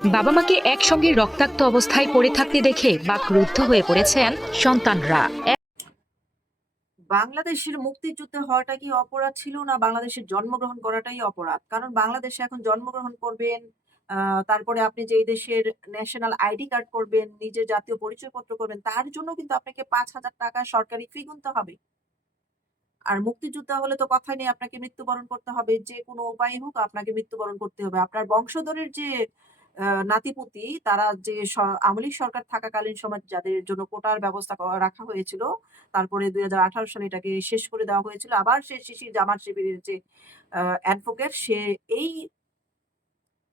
বাবা মাকে একসঙ্গে রক্তাক্ত অবস্থায় পড়ে থাকতে দেখে বাকরুদ্ধ হয়ে পড়েছেন সন্তানরা। বাংলাদেশের মুক্তিযুদ্ধে হওয়াটা কি অপরাধ ছিল না বাংলাদেশের জন্মগ্রহণ করাটাই অপরাধ? কারণ বাংলাদেশে এখন জন্মগ্রহণ করবেন, তারপরে আপনি যে এই দেশের ন্যাশনাল আইডি কার্ড করবেন, নিজের জাতীয় পরিচয়পত্র করবেন, তার জন্য কিন্তু আপনাকে ৳৫,০০০ সরকারি ফি গুনতে হবে। আর মুক্তিযোদ্ধা হলে তো কথাই নেই, আপনাকে মৃত্যুবরণ করতে হবে। যেকোনো উপায়ে হোক আপনাকে মৃত্যুবরণ করতে হবে। আপনার বংশধরের যে নাতি-পুতি তারা যে আওয়ামী লীগ সরকার থাকাকালীন সময় যাদের জন্য কোটার ব্যবস্থা রাখা হয়েছিল, তারপরে ২০১৮ সালে এটাকে শেষ করে দেওয়া হয়েছিল। আবার সে শিশির জামাত শিবিরের যে অ্যাডভোকেট সে এই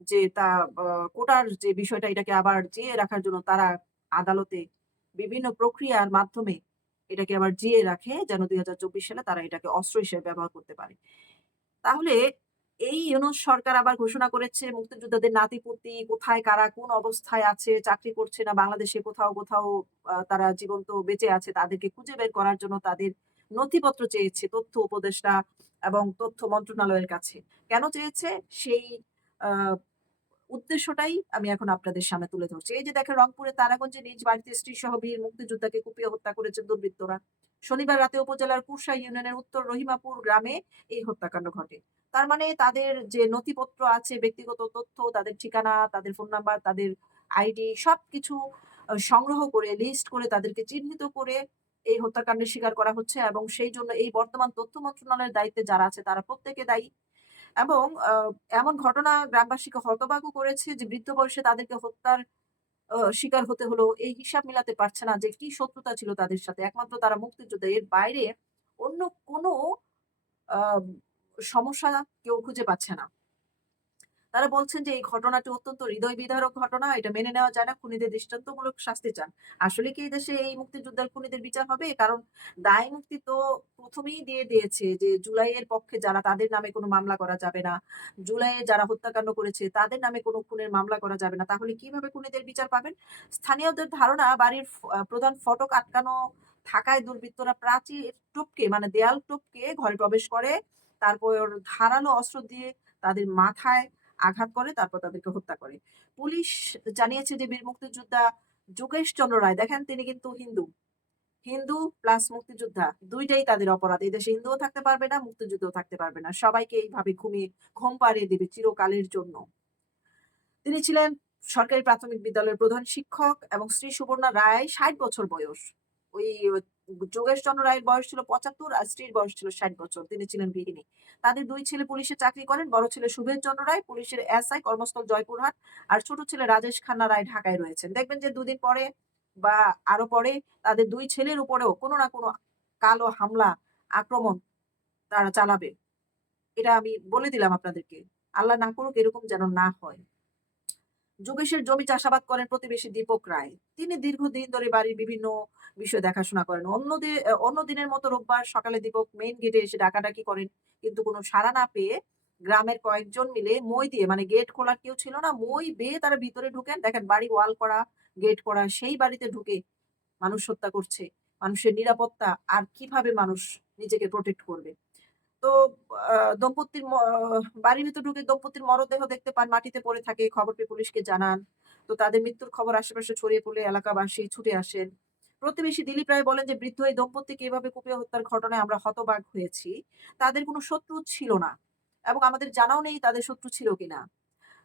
যে তা আ কোটার যে বিষয়টা এটাকে আবার জিইয়ে রাখার জন্য তারা আদালতে বিভিন্ন প্রক্রিয়ার মাধ্যমে এটাকে আবার জিইয়ে রাখে যেন ২০২৪ সালে তারা এটাকে অস্ত্র হিসেবে ব্যবহার করতে পারে। তাহলে এই ইউনূস সরকার আবার ঘোষণা করেছে মুক্তিযোদ্ধাদের নাতি-পুতি কোথায় কারা কোন অবস্থায় আছে, চাকরি করছে না বাংলাদেশে কোথাও তারা জীবন্ত বেঁচে আছে তাদেরকে খুঁজে বের করার জন্য তাদের নথিপত্র চেয়েছে তথ্য উপদেষ্টা এবং তথ্য মন্ত্রণালয়ের কাছে। কেন চেয়েছে? সেই আ উদ্দেশ্যটাই আমি এখন আপনাদের সামনে তুলে ধরছি। এই যে দেখেন রংপুরের তারাগঞ্জে নিজ বাড়িতে স্ত্রীসহ বীর মুক্তিযোদ্ধাকে কুপিয়ে হত্যা করেছে দুর্বৃত্তরা। শনিবার রাতে উপজেলার কুরসা ইউনিয়নের উত্তর রহিমাপুর গ্রামে এই হত্যাকাণ্ড ঘটে। তার মানে তাদের যে নথিপত্র আছে, ব্যক্তিগত তথ্য, তাদের ঠিকানা, তাদের ফোন নাম্বার, তাদের আইডি সবকিছু সংগ্রহ করে লিস্ট করে তাদেরকে চিহ্নিত করে এই হত্যাকাণ্ডের শিকার করা হচ্ছে এবং সেই জন্য এই বর্তমান তথ্য মন্ত্রণালয়ের দায়িত্বে যারা আছে তারা প্রত্যেকে দায়ী। এবং এমন ঘটনা গ্রামবাসীকে হতবাকও করেছে যে বৃদ্ধ বয়সে তাদেরকে হত্যার শিকার হতে হলো। এই হিসাব মিলাতে পারছে না যে কি শত্রুতা ছিল তাদের সাথে। একমাত্র তারা মুক্তিযোদ্ধা। এর বাইরে অন্য কোনো আ সমস্যা কেউ খুঁজে পাচ্ছে না। তারা বলছেন যে এই ঘটনাটি অত্যন্ত হৃদয় বিদারক ঘটনা। এটা মেনে নেওয়া যায় না। খুনিদের দৃষ্টান্তমূলক শাস্তি চান। আসলে কি এই দেশে এই মুক্তিযোদ্ধার খুনিদের বিচার হবে? কারণ দায় মুক্তি তো ১ম এই দিয়ে দিয়েছে যে জুলাইয়ের পক্ষে যারা তাদের নামে কোনো মামলা করা যাবে না। জুলাইয়ে যারা হত্যাকাণ্ড করেছে তাদের নামে কোনো খুনের মামলা করা যাবে না। তাহলে কিভাবে খুনিদের বিচার পাবেন? স্থানীয়দের ধারণা বাড়ির প্রধান ফটক আটকানো থাকায় দুর্বৃত্তরা প্রাচীর টপকে মানে দেয়াল টপকে ঘরে প্রবেশ করে। তারপর ধারালো অস্ত্র দিয়ে তাদের মাথায় আঘাত করে তারপর তাদেরকে হত্যা করে। পুলিশ জানিয়েছে যে বীর মুক্তিযোদ্ধা যোগেশ চন্দ্র রায় দেখেন তিনি কিন্তু হিন্দু। হিন্দু প্লাস মুক্তিযোদ্ধা ২ টাই তাদের অপরাধ। এই দেশে হিন্দুও থাকতে পারবে না, মুক্তিযুদ্ধও থাকতে পারবে না। সবাইকে এইভাবে ঘুম পাড়িয়ে দিবে চিরকালের জন্য। তিনি ছিলেন সরকারি প্রাথমিক বিদ্যালয়ের প্রধান শিক্ষক এবং স্ত্রী সুবর্ণা রায় ৬০ বছর বয়স। ওই যোগেশ চন্দ্র রায়ের বয়স ছিল ৭৫ আর স্ত্রীর বয়স ছিল ৬০ বছর। তিনি ছিলেন গৃহিণী। তাদের ২ ছেলে পুলিশে চাকরি করেন। বড় ছেলে শুভেন চন্দ্র রায় পুলিশের এসআই কর্মস্থল জয়পুরহাট। আর ছোট ছেলে রাজেশ খান্না রায় ঢাকায় রয়েছেন। দেখবেন যে ২ দিন পরে বা আরো পরে তাদের ২ ছেলের উপরেও কোন না কোন কালো হামলা, আক্রমণ তারা চালাবে। এটা আমি বলে দিলাম আপনাদেরকে। আল্লাহ না করুক এরকম যেন না হয়। যোগেশের জমি চাষাবাদ করেন প্রতিবেশী দীপক রায়। তিনি দীর্ঘদিন ধরে বাড়ির বিভিন্ন বিষয় দেখাশোনা করেন। অন্য দিনের মতো রোববার সকালে দীপক মেইন গেটে এসে ডাকাডাকি করেন। কিন্তু কোনো সাড়া না পেয়ে গ্রামের কয়েকজন মিলে মই দিয়ে মানে গেট খোলার কেউ ছিল না। মই বেয়ে তারা ভিতরে ঢুকেন। দেখেন বাড়ি ওয়াল করা, গেট করা। সেই বাড়িতে ঢুকে মানুষ হত্যা করছে। মানুষের নিরাপত্তা আর কিভাবে মানুষ নিজেকে প্রটেক্ট করবে? তো আ দম্পতির বাড়ির ভেতর ঢুকে দম্পতির মরদেহ দেখতে পান মাটিতে পড়ে থাকে। খবর পেয়ে পুলিশকে জানান। তো তাদের মৃত্যুর খবর আশেপাশে ছড়িয়ে পড়লে এলাকাবাসী ছুটে আসেন। প্রতিবেশী দিলীপ রায় বলেন যে, "বৃদ্ধ এই দম্পতিকে এভাবে কুপিয়ে হত্যার ঘটনায় আমরা হতবাক হয়েছি। তাদের কোনো শত্রু ছিল না এবং আমাদের জানাও নেই তাদের শত্রু ছিল কিনা।"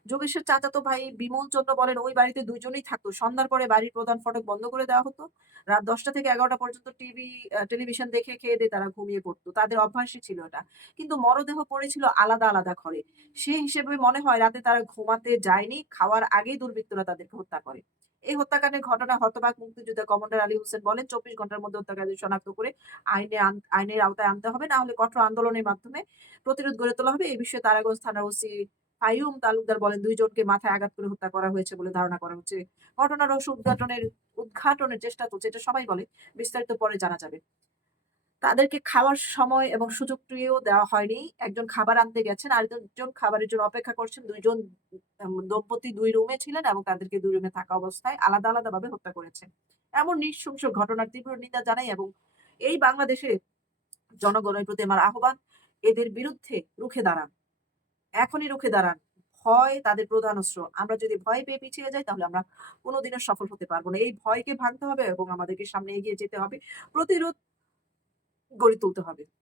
যোগেশের চাচাতো ভাই বিমল চন্দ্র বলেন, "ওই বাড়িতে ২ জনই থাকতো। সন্ধ্যার পরে বাড়ির প্রধান ফটক বন্ধ করে দেওয়া হতো। রাত ১০টা থেকে ১১টা পর্যন্ত টেলিভিশন দেখে খেয়ে-দেয়ে তারা ঘুমিয়ে পড়তো। তাদের অভ্যাসই ছিল এটা। কিন্তু মরদেহ পড়েছিল আলাদা, আলাদা ঘরে। সেই হিসেবে মনে হয় রাতে তারা ঘুমাতে যায়নি। খাওয়ার আগেই দুর্বৃত্তরা তাদেরকে হত্যা করে।" এই হত্যাকাণ্ডের ঘটনায় হতবাক মুক্তিযোদ্ধা কমান্ডার আলী হোসেন বলেন, "২৪ ঘন্টার মধ্যে হত্যাকারীদের শনাক্ত করে আইনের আওতায় আনতে হবে। না হলে কঠোর আন্দোলনের মাধ্যমে প্রতিরোধ গড়ে তোলা হবে।" এই বিষয়ে তারাগঞ্জ থানার ওসি ফাইয়ুম তালুকদার বলেন ২ জনকে মাথায় আঘাত করে হত্যা করা হয়েছে বলে ধারণা করা হচ্ছে। ঘটনার রহস্য উদ্ঘাটনের চেষ্টা চলছে। এটা সবাই বলে। বিস্তারিত পরে জানা যাবে। তাদেরকে খাওয়ার সময় এবং সুযোগটিও দেওয়া হয়নি। একজন খাবার আনতে গেছেন, আরেকজন খাবারের জন্য অপেক্ষা করছেন। ২ জন দম্পতি ২ রুমে ছিলেন এবং তাদেরকে ২ রুমে থাকা অবস্থায় আলাদা, আলাদাভাবে হত্যা করেছে। এমন নৃশংস ঘটনার তীব্র নিন্দা জানাই এবং এই বাংলাদেশে জনগণের প্রতি আমার আহ্বান, এদের বিরুদ্ধে রুখে দাঁড়ান। এখনই রুখে দাঁড়ান। ভয় তাদের প্রধান অস্ত্র। আমরা যদি ভয় পেয়ে পিছিয়ে যাই তাহলে আমরা কোনদিনও সফল হতে পারব না। এই ভয়কে ভাঙতে হবে এবং আমাদেরকে সামনে এগিয়ে যেতে হবে। প্রতিরোধ গড়ে তুলতে হবে।